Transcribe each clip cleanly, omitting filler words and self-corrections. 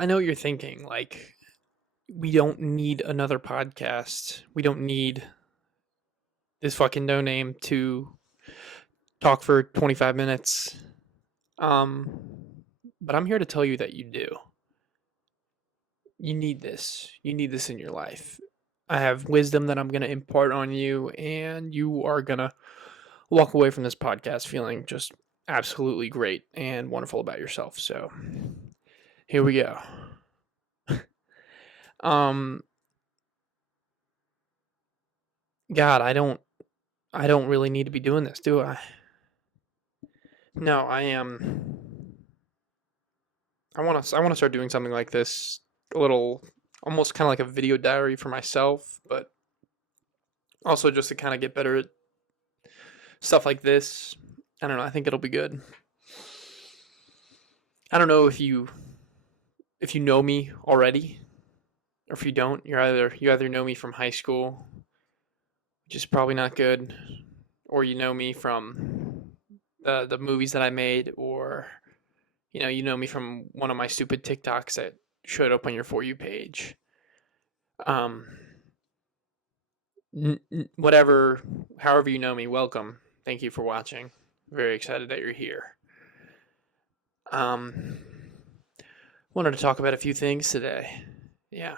I know what you're thinking. Like, we don't need another podcast. We don't need this fucking no name to talk for 25 minutes. Um, but I'm here to tell you that you do. You need this. You need this in your life. I have wisdom that I'm going to impart on you, and you are going to walk away from this podcast feeling just absolutely great and wonderful about yourself. So, here we go. Um, God, I don't really need to be doing this, do I? No, I am. I want to start doing something like this, a little, almost kind of like a video diary for myself, but also just to kind of get better at stuff like this. I don't know. I think it'll be good. I don't know if you know me already, or if you don't. You either know me from high school, which is probably not good, or you know me from the movies that I made, or you know me from one of my stupid TikToks that showed up on your For You page. Um, whatever, however you know me, welcome. Thank you for watching. Very excited that you're here. Um, wanted to talk about a few things today. Yeah,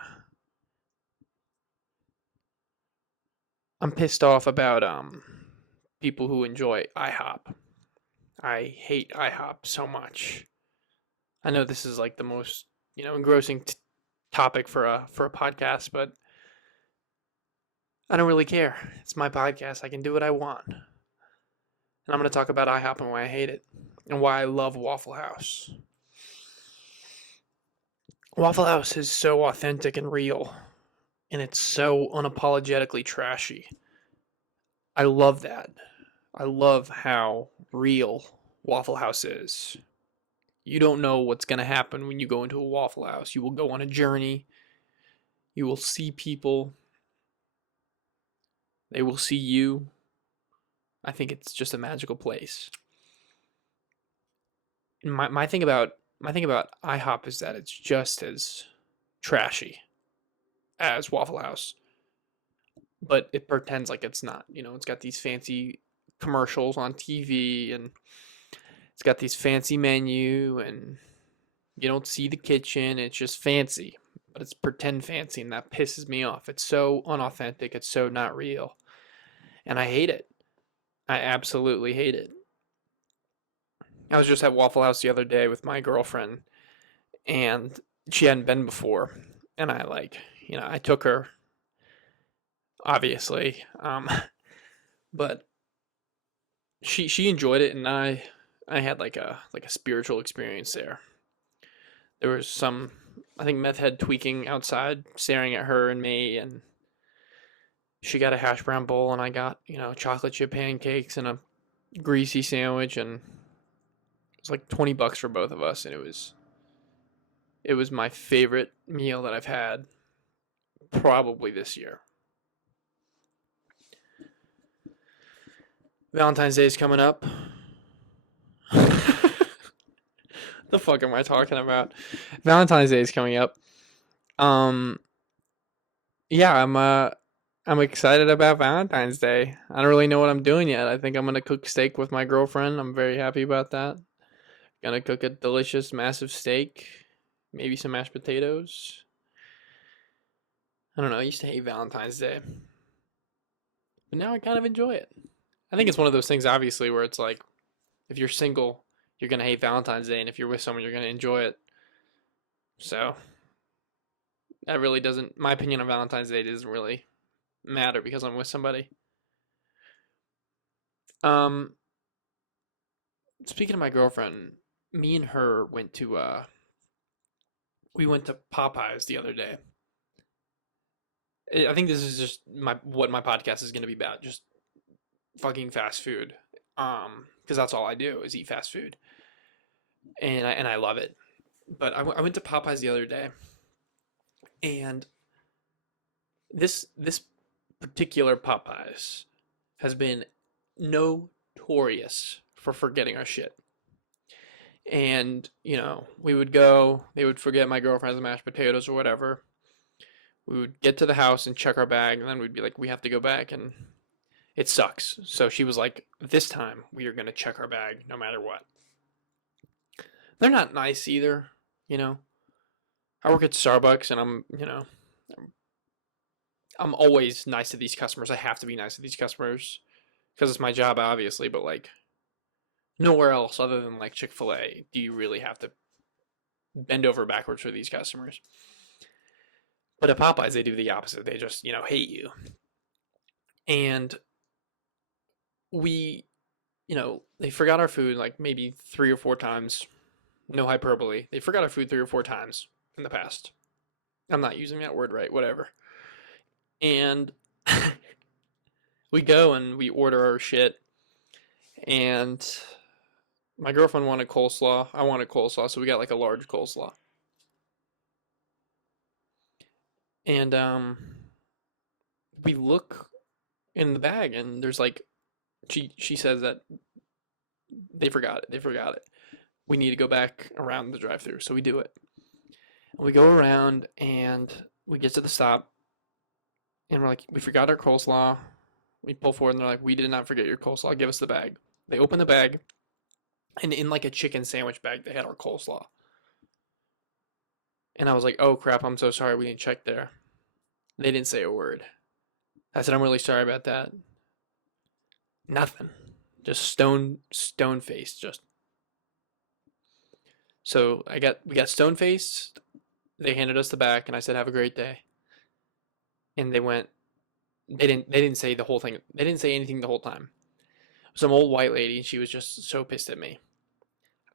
I'm pissed off about people who enjoy IHOP. I hate IHOP so much. I know this is like the most engrossing topic for a podcast, but I don't really care. It's my podcast. I can do what I want. And I'm going to talk about IHOP and why I hate it and why I love Waffle House. Waffle House is so authentic and real, and it's so unapologetically trashy. I love that. I love how real Waffle House is. You don't know what's going to happen when you go into a Waffle House. You will go on a journey. You will see people. They will see you. I think it's just a magical place. And my thing about IHOP is that it's just as trashy as Waffle House, but it pretends like it's not. It's got these fancy commercials on TV, and it's got these fancy menu, and you don't see the kitchen. It's just fancy, but it's pretend fancy, and that pisses me off. It's so unauthentic. It's so not real, and I hate it. I absolutely hate it. I was just at Waffle House the other day with my girlfriend, and she hadn't been before, and I took her, obviously, but she enjoyed it, and I had like a spiritual experience there. There was some, I think, meth head tweaking outside, staring at her and me, and she got a hash brown bowl, and I got chocolate chip pancakes and a greasy sandwich, and it was like $20 for both of us, and it was my favorite meal that I've had probably this year. Valentine's Day is coming up. The fuck am I talking about? Valentine's Day is coming up. Um, yeah, I'm excited about Valentine's Day. I don't really know what I'm doing yet. I think I'm gonna cook steak with my girlfriend. I'm very happy about that. Gonna cook a delicious, massive steak, maybe some mashed potatoes. I don't know. I used to hate Valentine's Day, but now I kind of enjoy it. I think it's one of those things, obviously, where it's like, if you're single, you're gonna hate Valentine's Day, and if you're with someone, you're gonna enjoy it. So that really doesn't. My opinion on Valentine's Day doesn't really matter because I'm with somebody. Um, Speaking of my girlfriend, me and her went to Popeyes the other day. I think this is just what my podcast is gonna be about, just fucking fast food. Because that's all I do is eat fast food, and I love it. But I went to Popeyes the other day, and this particular Popeyes has been notorious for forgetting our shit. And, we would go, they would forget my girlfriend's mashed potatoes or whatever. We would get to the house and check our bag, and then we'd be like, we have to go back, and it sucks. So she was like, this time we are going to check our bag no matter what. They're not nice either, you know. I work at Starbucks, and I'm always nice to these customers. I have to be nice to these customers because it's my job, obviously, but like nowhere else other than like Chick-fil-A do you really have to bend over backwards for these customers. But at Popeyes, they do the opposite. They just, hate you. And we, they forgot our food like maybe 3 or 4 times. No hyperbole. They forgot our food 3 or 4 times in the past. I'm not using that word right, whatever. And we go and we order our shit. And my girlfriend wanted coleslaw. I wanted coleslaw, so we got like a large coleslaw. And we look in the bag, and there's like she says that they forgot it. They forgot it. We need to go back around the drive-through, so we do it. And we go around, and we get to the stop, and we're like, we forgot our coleslaw. We pull forward, and they're like, we did not forget your coleslaw. Give us the bag. They open the bag, and in like a chicken sandwich bag, they had our coleslaw. And I was like, oh crap, I'm so sorry, we didn't check there. They didn't say a word. I said, I'm really sorry about that. Nothing. Just stone faced. Just so we got stone faced. They handed us the back, and I said, have a great day. And they went. They didn't say the whole thing. They didn't say anything the whole time. Some old white lady, and she was just so pissed at me.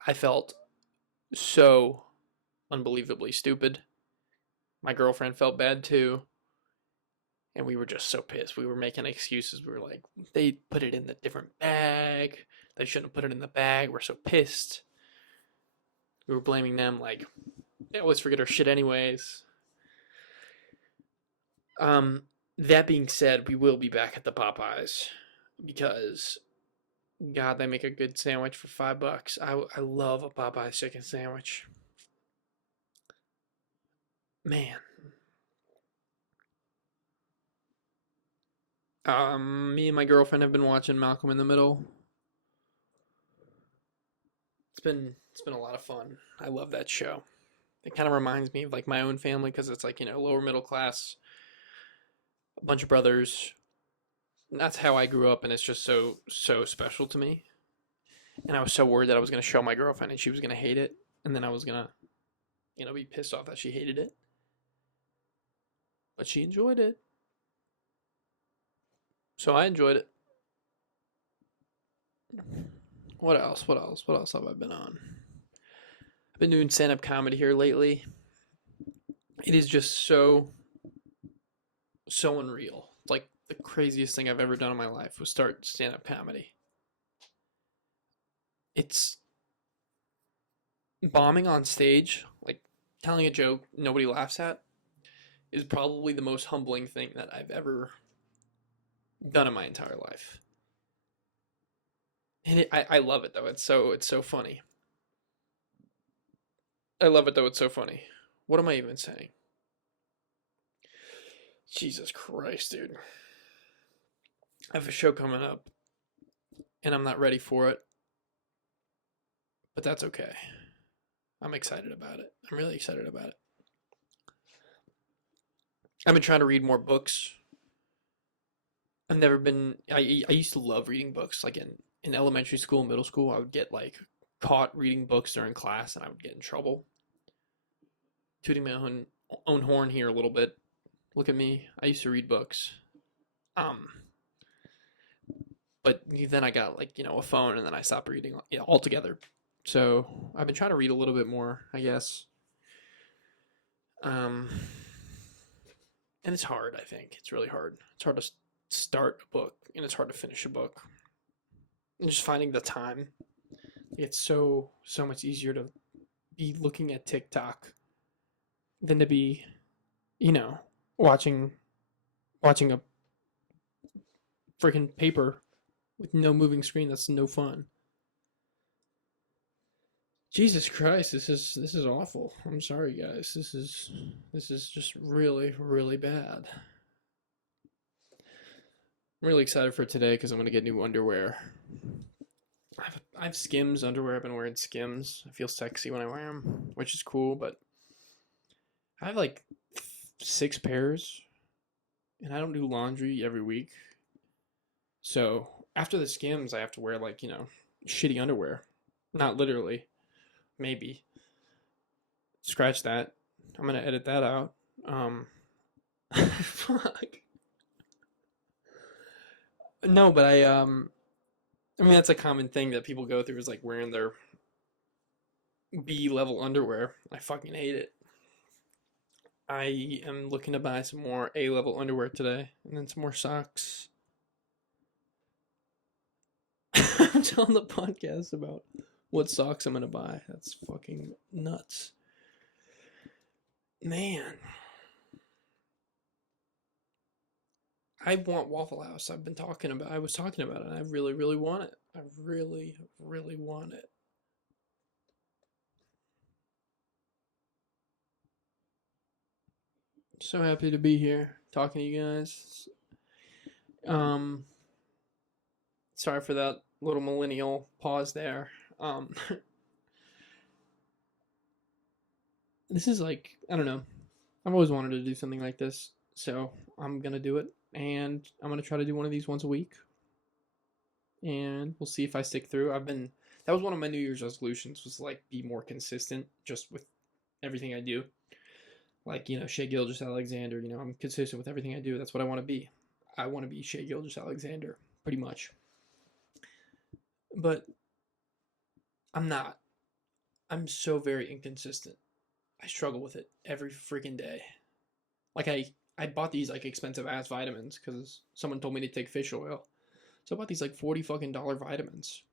I felt so unbelievably stupid. My girlfriend felt bad too. And we were just so pissed. We were making excuses. We were like, they put it in the different bag. They shouldn't have put it in the bag. We're so pissed. We were blaming them like, they always forget our shit anyways. That being said, we will be back at the Popeyes because, God, they make a good sandwich for $5. I love a Popeyes chicken sandwich. Man. Me and my girlfriend have been watching Malcolm in the Middle. It's been a lot of fun. I love that show. It kind of reminds me of like my own family because it's like, lower middle class, a bunch of brothers. And that's how I grew up, and it's just so special to me. And I was so worried that I was going to show my girlfriend and she was going to hate it, and then I was going to, be pissed off that she hated it. But she enjoyed it. So I enjoyed it. What else? What else? What else have I been on? I've been doing stand-up comedy here lately. It is just so unreal. It's like the craziest thing I've ever done in my life was start stand-up comedy. It's bombing on stage, like telling a joke nobody laughs at, is probably the most humbling thing that I've ever done in my entire life. And I love it though. It's so funny. I love it though. It's so funny. What am I even saying? Jesus Christ, dude. I have a show coming up, and I'm not ready for it, but that's okay. I'm excited about it. I'm really excited about it. I've been trying to read more books. I've never been. I used to love reading books. Like in elementary school, middle school, I would get like caught reading books during class, and I would get in trouble. Tooting my own horn here a little bit. Look at me. I used to read books. But then I got like a phone, and then I stopped reading altogether. So I've been trying to read a little bit more, I guess. And it's hard. I think it's really hard. It's hard to start a book, and it's hard to finish a book. And just finding the time. It's so much easier to be looking at TikTok than to be, watching a freaking paper with no moving screen. That's no fun. Jesus Christ, this is awful. I'm sorry, guys. This is just really, really bad. I'm really excited for today because I'm gonna get new underwear. I have Skims underwear. I've been wearing Skims. I feel sexy when I wear them, which is cool. But I have like 6 pairs, and I don't do laundry every week. So after the Skims, I have to wear like shitty underwear. Not literally, maybe. Scratch that. I'm gonna edit that out. Fuck. No, but I mean that's a common thing that people go through is like wearing their B level underwear. I fucking hate it. I am looking to buy some more A level underwear today, and then some more socks. I'm telling the podcast about what socks I'm gonna buy. That's fucking nuts, man. I want Waffle House. I've been talking about. I was talking about it. I really, really want it. I really, really want it. So happy to be here talking to you guys. Um, Sorry for that little millennial pause there. This is like I don't know. I've always wanted to do something like this, so I'm gonna do it, and I'm gonna try to do one of these once a week, and we'll see if I stick through. That was one of my New Year's resolutions was like be more consistent just with everything I do. Like Shea Gilgis Alexander. I'm consistent with everything I do. That's what I want to be. I want to be Shea Gilgis Alexander, pretty much. But I'm not. I'm so very inconsistent. I struggle with it every freaking day. Like I bought these like expensive ass vitamins because someone told me to take fish oil. So I bought these like 40 fucking dollar vitamins.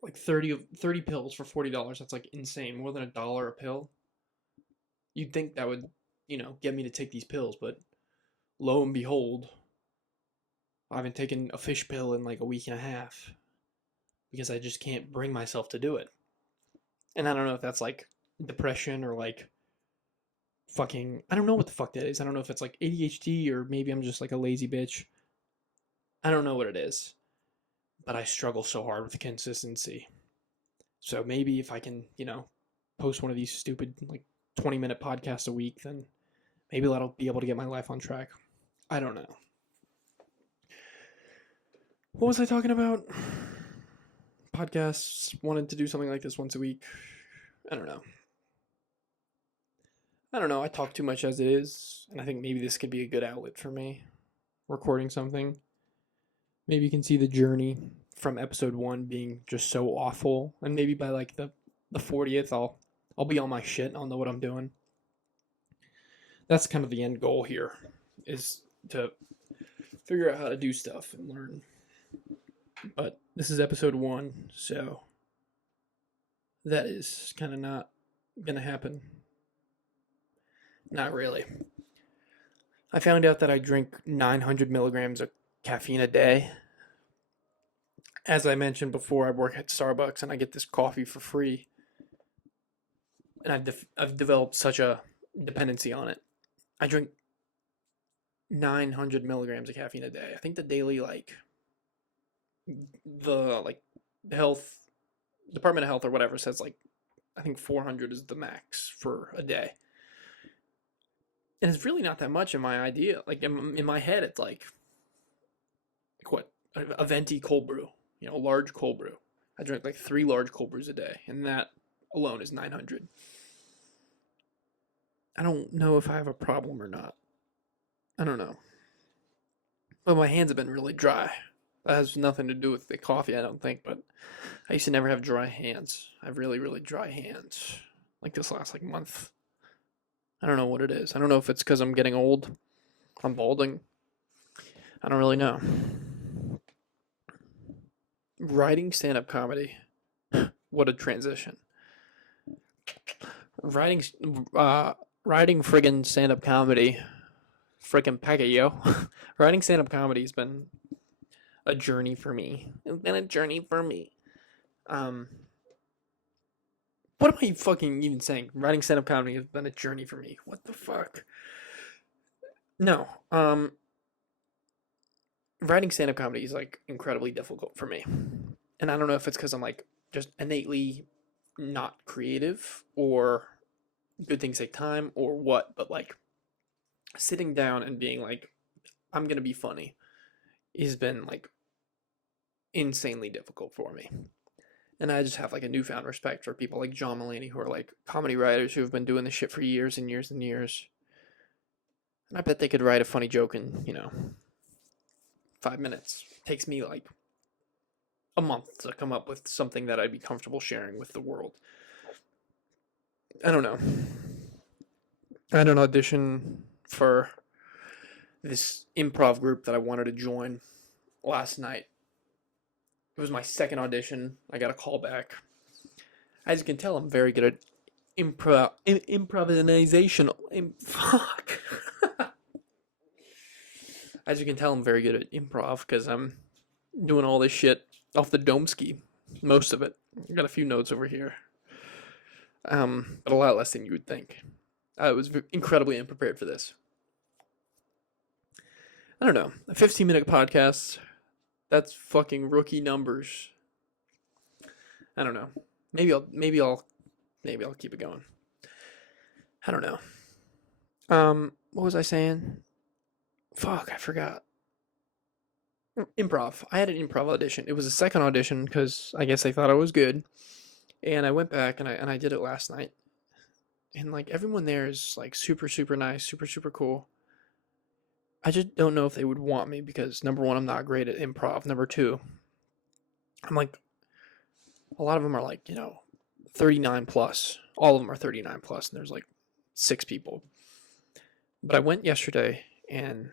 Like 30 pills for $40. That's like insane. More than $1 a pill. You'd think that would, get me to take these pills, but lo and behold, I haven't taken a fish pill in like a week and a half because I just can't bring myself to do it. And I don't know if that's like depression or like fucking I don't know what the fuck that is. I don't know if it's like ADHD or maybe I'm just like a lazy bitch. I don't know what it is. But I struggle so hard with the consistency. So maybe if I can, post one of these stupid like 20-minute podcasts a week, then maybe that'll be able to get my life on track. I don't know. What was I talking about? Podcasts, wanted to do something like this once a week. I don't know. I talk too much as it is, and I think maybe this could be a good outlet for me. Recording something. Maybe you can see the journey from episode 1 being just so awful, and maybe by like the 40th, I'll be on my shit. I'll know what I'm doing. That's kind of the end goal here, is to figure out how to do stuff and learn. But this is episode 1, so that is kind of not gonna happen. Not really. I found out that I drink 900 milligrams of caffeine a day. As I mentioned before, I work at Starbucks and I get this coffee for free. And I've developed such a dependency on it. I drink 900 milligrams of caffeine a day. I think the daily the health Department of Health or whatever says like I think 400 is the max for a day. And it's really not that much in my idea. Like in my head, it's like what a venti cold brew, large cold brew. I drink like 3 large cold brews a day, and that alone is 900. I don't know if I have a problem or not. I don't know. But my hands have been really dry. That has nothing to do with the coffee, I don't think, but I used to never have dry hands. I have really, really dry hands. Like this last like month. I don't know what it is. I don't know if it's because I'm getting old. I'm balding. I don't really know. Writing stand-up comedy. What a transition. Writing, writing friggin' stand-up comedy. Friggin' pack it, yo. Writing stand-up comedy has been a journey for me. It's been a journey for me. Um, What am I fucking even saying? Writing stand-up comedy has been a journey for me. What the fuck? No. Writing stand-up comedy is like incredibly difficult for me. And I don't know if it's because I'm like just innately not creative or good things take time or what, but like sitting down and being like, I'm gonna be funny has been like insanely difficult for me. And I just have like a newfound respect for people like John Mulaney who are like comedy writers who have been doing this shit for years and years and years. And I bet they could write a funny joke in, 5 minutes. It takes me like a month to come up with something that I'd be comfortable sharing with the world. I don't know. I had an audition for this improv group that I wanted to join last night. It was my second audition. I got a call back. As you can tell, I'm very good at improvisation. Fuck. As you can tell, I'm very good at improv because I'm doing all this shit off the dome ski. Most of it. I got a few notes over here. But a lot less than you would think. I was incredibly unprepared for this. I don't know. A 15-minute podcast. That's fucking rookie numbers. I don't know. Maybe I'll keep it going. I don't know. What was I saying? Fuck, I forgot. Improv. I had an improv audition. It was a second audition because I guess they thought I was good. And I went back and I did it last night. And like everyone there is like super, super nice, super, super cool. I just don't know if they would want me because number one, I'm not great at improv. Number two, I'm like, a lot of them are like, 39 plus. All of them are 39 plus, and there's like 6 people. But I went yesterday and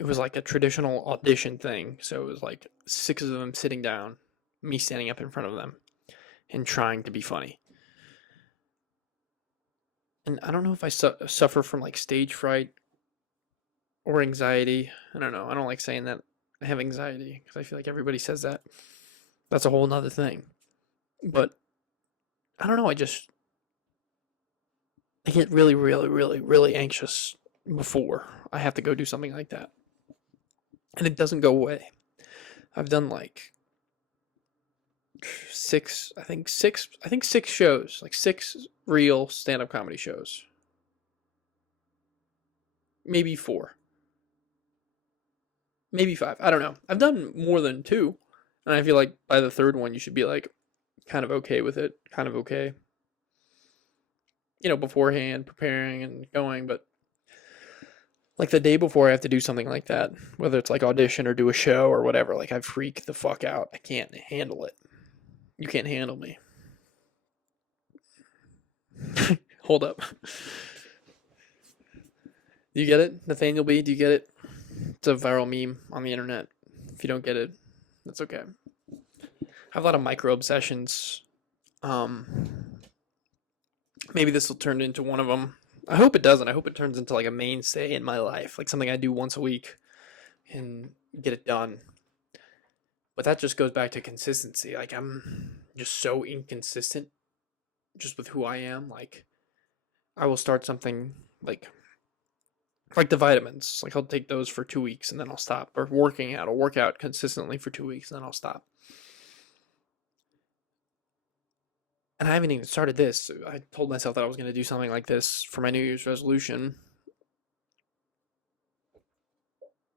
it was like a traditional audition thing. So it was like 6 of them sitting down, me standing up in front of them and trying to be funny. And I don't know if I suffer from like stage fright or anxiety. I don't know. I don't like saying that I have anxiety because I feel like everybody says that. That's a whole nother thing. But I don't know. I get really, really, really, really anxious before I have to go do something like that. And it doesn't go away. I've done like 6 shows, like 6 real stand-up comedy shows. Maybe 4. Maybe 5. I don't know. I've done more than 2. And I feel like by the 3rd one, you should be like kind of okay with it. Kind of okay. Beforehand, preparing and going. But like the day before I have to do something like that, whether it's like audition or do a show or whatever, like I freak the fuck out. I can't handle it. You can't handle me. Hold up. Do you get it? Nathaniel B, do you get it? It's a viral meme on the internet. If you don't get it, that's okay. I have a lot of micro obsessions. Maybe this will turn into one of them. I hope it doesn't. I hope it turns into like a mainstay in my life, like something I do once a week and get it done. But that just goes back to consistency. Like I'm just so inconsistent just with who I am. Like I will start something like the vitamins. Like I'll take those for 2 weeks and then I'll stop. Or working out. I'll work out consistently for 2 weeks and then I'll stop. And I haven't even started this. I told myself that I was going to do something like this for my New Year's resolution.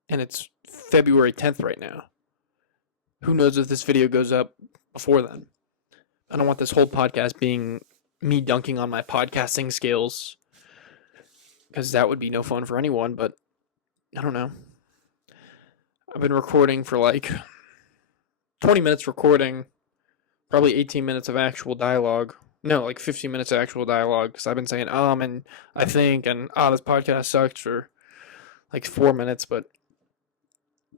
And it's February 10th right now. Who knows if this video goes up before then? I don't want this whole podcast being me dunking on my podcasting skills because that would be no fun for anyone, but I don't know. I've been recording for like 20 minutes recording, probably 18 minutes of actual dialogue. No, like 15 minutes of actual dialogue because I've been saying and I think and this podcast sucks for like 4 minutes, but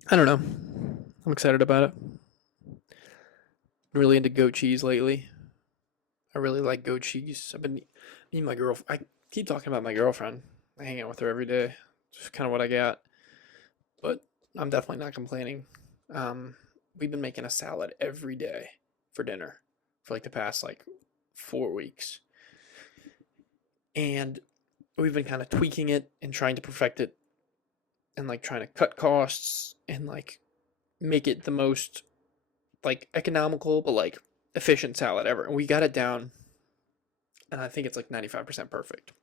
I don't know. I'm excited about it. I'm really into goat cheese lately. I really like goat cheese. Me and my girlfriend. I keep talking about my girlfriend. I hang out with her every day. It's kind of what I got. But I'm definitely not complaining. We've been making a salad every day for dinner for like the past like 4 weeks. And we've been kind of tweaking it and trying to perfect it and like trying to cut costs and like make it the most like economical but like efficient salad ever. And we got it down, and I think it's like 95% perfect.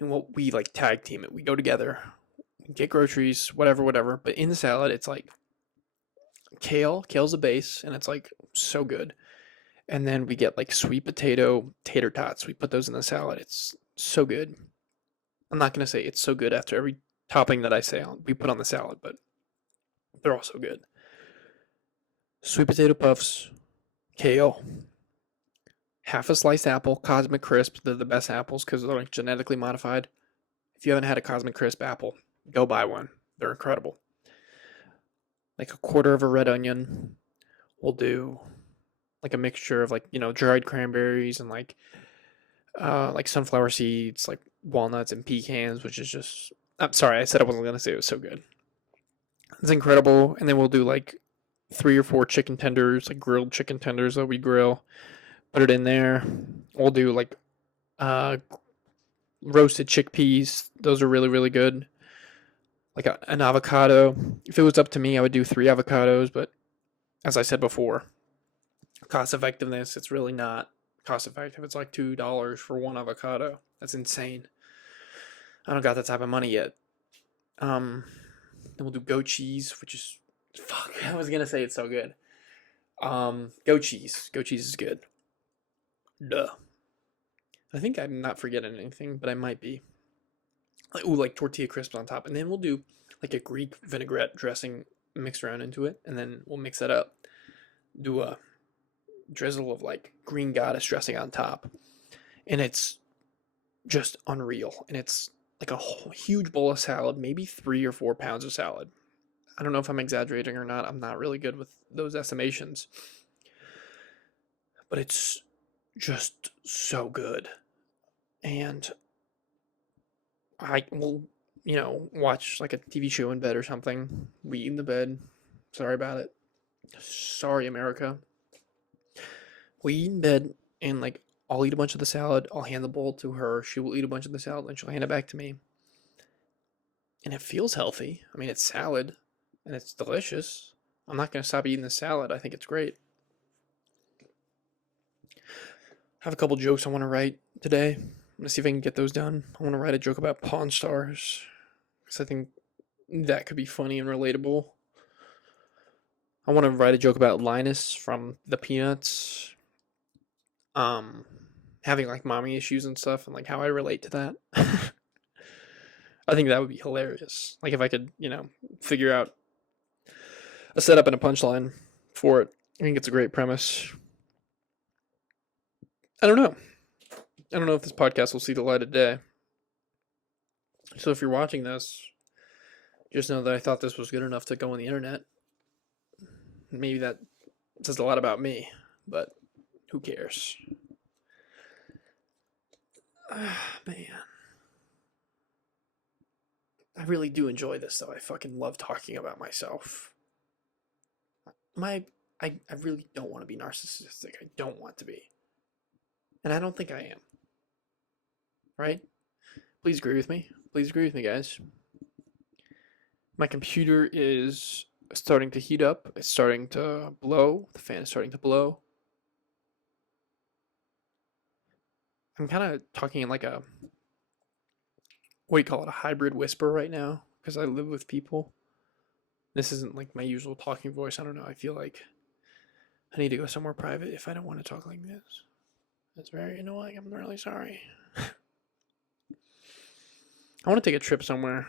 And what we like tag team it. We go together, get groceries, whatever. But in the salad, it's like kale's the base, and it's like so good. And then we get like sweet potato tater tots. We put those in the salad. It's so good. I'm not gonna say it's so good after every topping that I say we put on the salad, but they're also good. Sweet potato puffs, kale, half a sliced apple, Cosmic Crisp. They're the best apples because they're like genetically modified. If you haven't had a Cosmic Crisp apple, go buy one. They're incredible. Like a quarter of a red onion. We'll do like a mixture of like, dried cranberries and like sunflower seeds, like walnuts and pecans, which is just, I'm sorry, I said I wasn't gonna say it was so good. It's incredible. And then we'll do like 3 or 4 chicken tenders, like grilled chicken tenders that we grill. Put it in there. We'll do like roasted chickpeas. Those are really, really good. Like an avocado. If it was up to me, I would do 3 avocados, but as I said before, cost effectiveness, it's really not cost effective. It's like $2 for 1 avocado. That's insane. I don't got that type of money yet. Then we'll do goat cheese, which is fuck. I was gonna say it's so good. Goat cheese. Goat cheese is good. Duh. I think I'm not forgetting anything, but I might be. Like tortilla crisps on top, and then we'll do like a Greek vinaigrette dressing mixed around into it, and then we'll mix that up. Do a drizzle of like green goddess dressing on top, and it's just unreal. And it's like a whole, huge bowl of salad, maybe 3 or 4 pounds of salad. I don't know if I'm exaggerating or not. I'm not really good with those estimations, but it's just so good. And I will, watch like a TV show in bed or something. We eat in the bed. Sorry about it. Sorry, America. We eat in bed, and like I'll eat a bunch of the salad. I'll hand the bowl to her. She will eat a bunch of the salad, and she'll hand it back to me. And it feels healthy. I mean, it's salad, and it's delicious. I'm not gonna stop eating the salad. I think it's great. I have a couple jokes I want to write today. I'm gonna see if I can get those done. I want to write a joke about Pawn Stars because I think that could be funny and relatable. I want to write a joke about Linus from the Peanuts, having like mommy issues and stuff, and like how I relate to that. I think that would be hilarious. Like if I could, figure out a setup and a punchline for it. I think it's a great premise. I don't know. I don't know if this podcast will see the light of day. So if you're watching this, just know that I thought this was good enough to go on the internet. Maybe that says a lot about me, but who cares? Man. I really do enjoy this, though. I fucking love talking about myself. I really don't want to be narcissistic. I don't want to be. And I don't think I am. Right? Please agree with me. Please agree with me, guys. My computer is starting to heat up. It's starting to blow. The fan is starting to blow. I'm kind of talking in like a, what do you call it, a hybrid whisper right now, because I live with people. This isn't like my usual talking voice. I don't know. I feel like I need to go somewhere private if I don't want to talk like this. That's very annoying. I'm really sorry. I want to take a trip somewhere.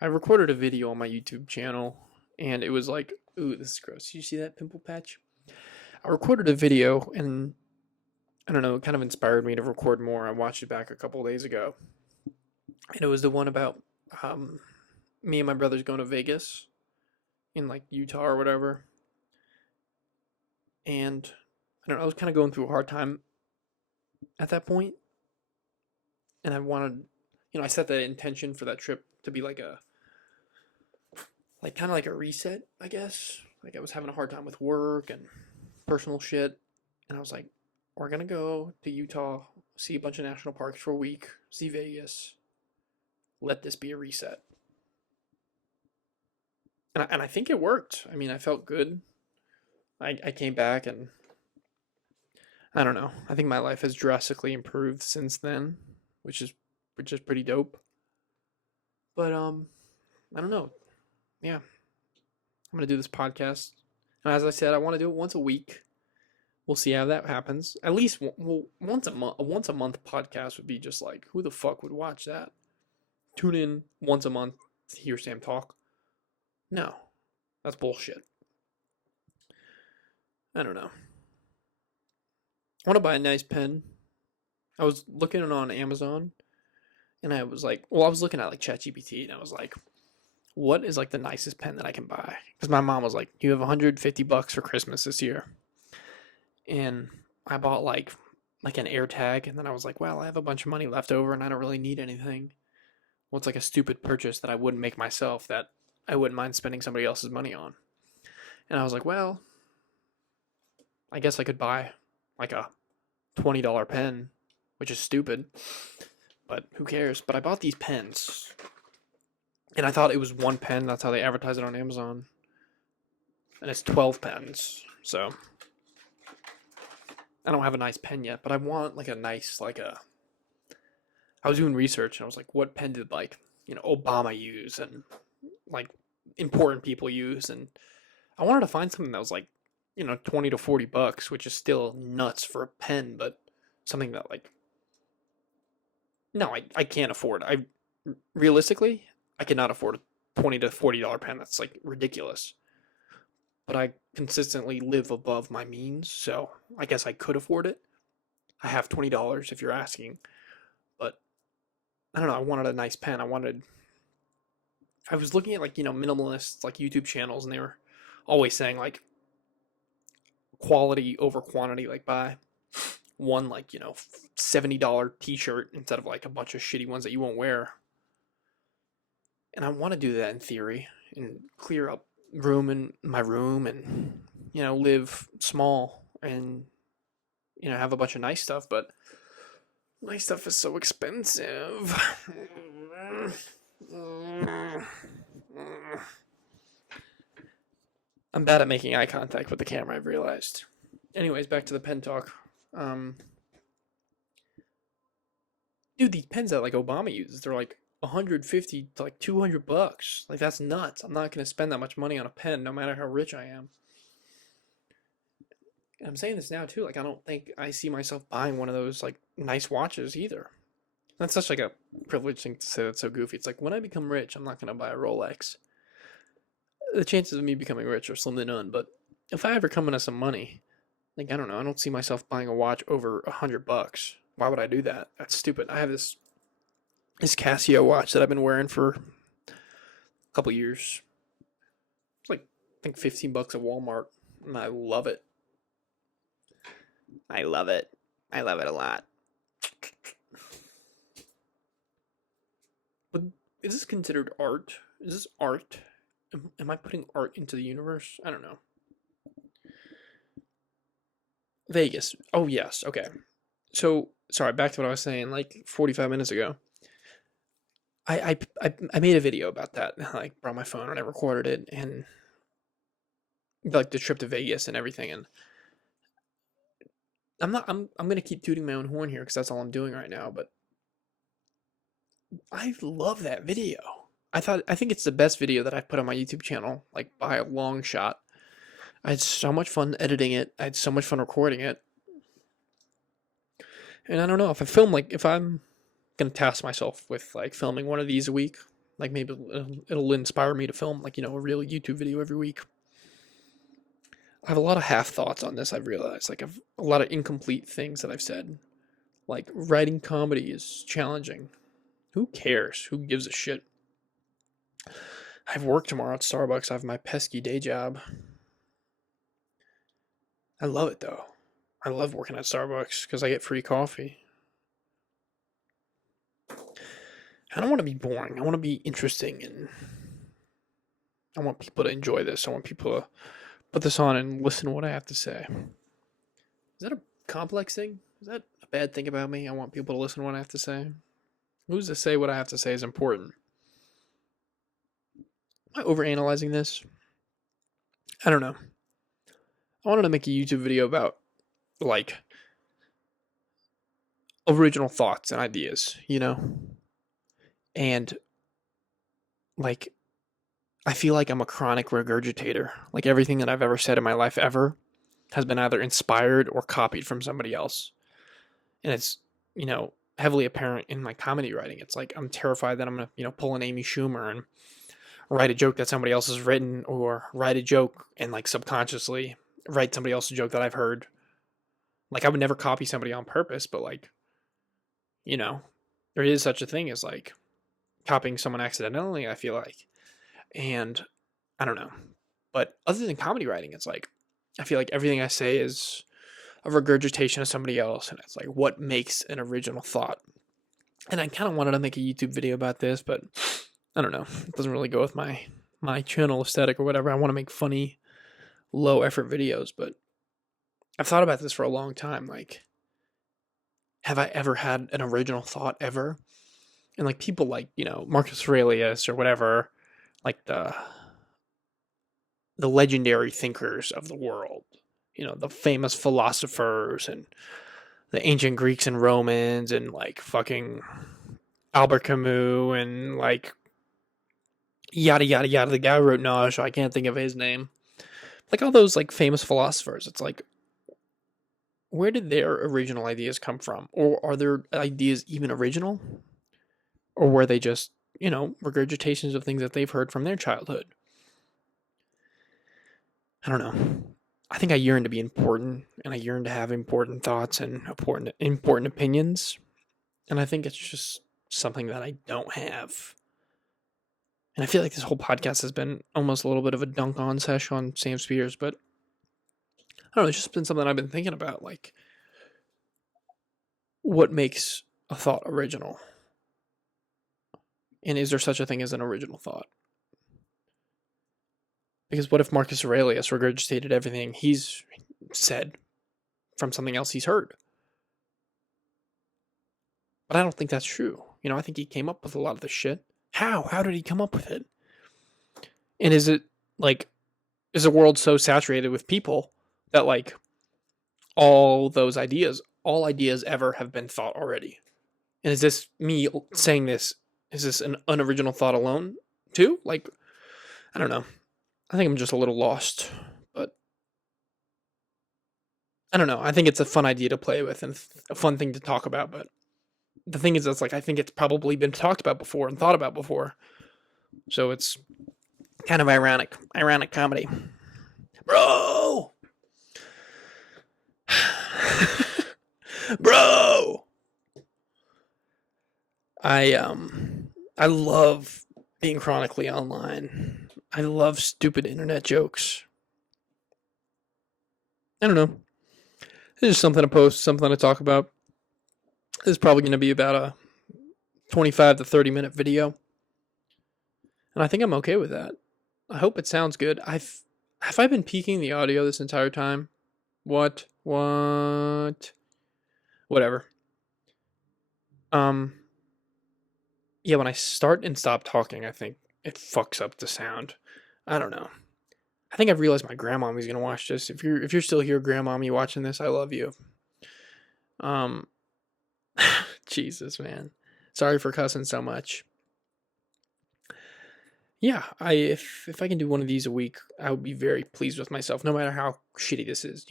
I recorded a video on my YouTube channel, and it was like, ooh, this is gross. Did you see that pimple patch? I recorded a video, and I don't know, it kind of inspired me to record more. I watched it back a couple of days ago, and it was the one about me and my brothers going to Vegas in like Utah or whatever. And I don't know, I was kind of going through a hard time at that point, and I wanted, I set that intention for that trip to be like kind of like a reset, I guess. Like I was having a hard time with work and personal shit, And I was like, we're gonna go to Utah, see a bunch of national parks for a week, see Vegas. Let this be a reset. And I think it worked. I mean, I felt good. I came back and I don't know. I think my life has drastically improved since then, which is pretty dope. But I don't know. Yeah, I'm gonna do this podcast. And as I said, I want to do it once a week. We'll see how that happens. At least once a month. A once a month podcast would be just like, who the fuck would watch that? Tune in once a month to hear Sam talk. No, that's bullshit. I don't know. I want to buy a nice pen. I was looking on Amazon, and I was like, well, I was looking at like ChatGPT, and I was like, what is like the nicest pen that I can buy? Because my mom was like, you have $150 for Christmas this year, and I bought like an AirTag, and then I was like, well, I have a bunch of money left over, and I don't really need anything. What's like a stupid purchase that I wouldn't make myself that I wouldn't mind spending somebody else's money on? And I was like, well, I guess I could buy like a $20 pen, which is stupid, but who cares? But I bought these pens, and I thought it was one pen. That's how they advertise it on Amazon, and it's 12 pens. So I don't have a nice pen yet, but I want like a nice I was doing research, and I was like, what pen did like Obama use and like important people use, and I wanted to find something that was like 20 to 40 bucks, which is still nuts for a pen, but something that like no, I can't afford. I realistically I cannot afford a $20 to $40 pen. That's like ridiculous. But I consistently live above my means, so I guess I could afford it. I have $20 if you're asking, but I don't know. I wanted a nice pen. I was looking at like minimalists like YouTube channels, and they were always saying like quality over quantity. Like buy one like $70 T-shirt instead of like a bunch of shitty ones that you won't wear. And I want to do that in theory and clear up room in my room and live small and have a bunch of nice stuff, but nice stuff is so expensive. I'm bad at making eye contact with the camera, I've realized. Anyways, back to the pen talk. Dude, these pens that like Obama uses, they're like 150 to like $200. Like that's nuts. I'm not gonna spend that much money on a pen, no matter how rich I am. And I'm saying this now too. Like I don't think I see myself buying one of those like nice watches either. That's such like a privileged thing to say. That's so goofy. It's like when I become rich, I'm not gonna buy a Rolex. The chances of me becoming rich are slim to none. But if I ever come into some money, like I don't know, I don't see myself buying a watch over $100. Why would I do that? That's stupid. I have this Casio watch that I've been wearing for a couple years. It's like I think $15 at Walmart, and I love it. I love it. I love it a lot. But is this considered art? Is this art? Am I putting art into the universe? I don't know. Vegas. Oh yes. Okay. So sorry. Back to what I was saying. Like 45 minutes ago. I made a video about that. I like brought my phone and I recorded it, and like the trip to Vegas and everything. And I'm gonna keep tooting my own horn here because that's all I'm doing right now. But I love that video. I think it's the best video that I've put on my YouTube channel, like by a long shot. I had so much fun editing it. I had so much fun recording it. And I don't know if I'm gonna task myself with like filming one of these a week, like maybe it'll inspire me to film like a real YouTube video every week. I have a lot of half thoughts on this. I've realized like I've a lot of incomplete things that I've said. Like writing comedy is challenging. Who cares? Who gives a shit? I have work tomorrow at Starbucks. I have my pesky day job. I love it though. I love working at Starbucks because I get free coffee. I don't want to be boring. I want to be interesting, and I want people to enjoy this. I want people to put this on and listen to what I have to say. Is that a complex thing? Is that a bad thing about me? I want people to listen to what I have to say. Who's to say what I have to say is important? Am I overanalyzing this? I don't know. I wanted to make a YouTube video about, like, original thoughts and ideas, And, like, I feel like I'm a chronic regurgitator. Like, everything that I've ever said in my life ever has been either inspired or copied from somebody else. And it's, heavily apparent in my comedy writing. It's like I'm terrified that I'm going to, pull an Amy Schumer and write a joke that somebody else has written, or write a joke and, like, subconsciously write somebody else's joke that I've heard. Like, I would never copy somebody on purpose, but, like, there is such a thing as, like, copying someone accidentally, I feel like. And I don't know. But other than comedy writing, it's like, I feel like everything I say is a regurgitation of somebody else. And it's like, what makes an original thought? And I kind of wanted to make a YouTube video about this, but I don't know. It doesn't really go with my channel aesthetic or whatever. I want to make funny, low effort videos, but I've thought about this for a long time. Like, have I ever had an original thought ever? And, like, people like, Marcus Aurelius or whatever, like the legendary thinkers of the world, the famous philosophers and the ancient Greeks and Romans and, like, fucking Albert Camus and, like, yada, yada, yada. The guy who wrote Nosh, I can't think of his name. Like, all those, like, famous philosophers, it's like, where did their original ideas come from? Or are their ideas even original? Or were they just, regurgitations of things that they've heard from their childhood? I don't know. I think I yearn to be important, and I yearn to have important thoughts and important opinions. And I think it's just something that I don't have. And I feel like this whole podcast has been almost a little bit of a dunk on sesh on Sam Spears, but I don't know, it's just been something I've been thinking about, like, what makes a thought original? And is there such a thing as an original thought? Because what if Marcus Aurelius regurgitated everything he's said from something else he's heard? But I don't think that's true. I think he came up with a lot of this shit. How? How did he come up with it? And is it, like, is the world so saturated with people that, like, all ideas ever have been thought already? And is this me saying this? Is this an unoriginal thought alone, too? Like, I don't know. I think I'm just a little lost, but I don't know. I think it's a fun idea to play with and a fun thing to talk about, but the thing is, it's like, I think it's probably been talked about before and thought about before. So it's kind of ironic comedy. Bro! Bro! I love being chronically online. I love stupid internet jokes. I don't know. It's just something to post, something to talk about. This is probably going to be about a 25 to 30 minute video. And I think I'm okay with that. I hope it sounds good. Have I been peaking the audio this entire time? What? Whatever. Yeah, when I start and stop talking, I think it fucks up the sound. I don't know. I think I've realized my grandmommy's gonna watch this. If you're still here, grandmommy, watching this, I love you. Jesus, man. Sorry for cussing so much. Yeah, if I can do one of these a week, I would be very pleased with myself, no matter how shitty this is.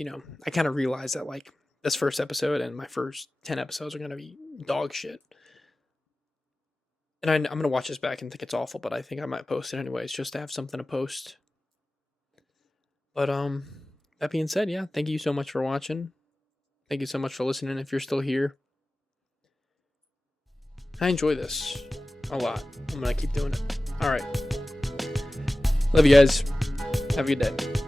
I kind of realize that, like, this first episode and my first 10 episodes are gonna be dog shit. And I'm going to watch this back and think it's awful, but I think I might post it anyways, just to have something to post. But, that being said, yeah, thank you so much for watching. Thank you so much for listening if you're still here. I enjoy this a lot. I'm going to keep doing it. All right. Love you guys. Have a good day.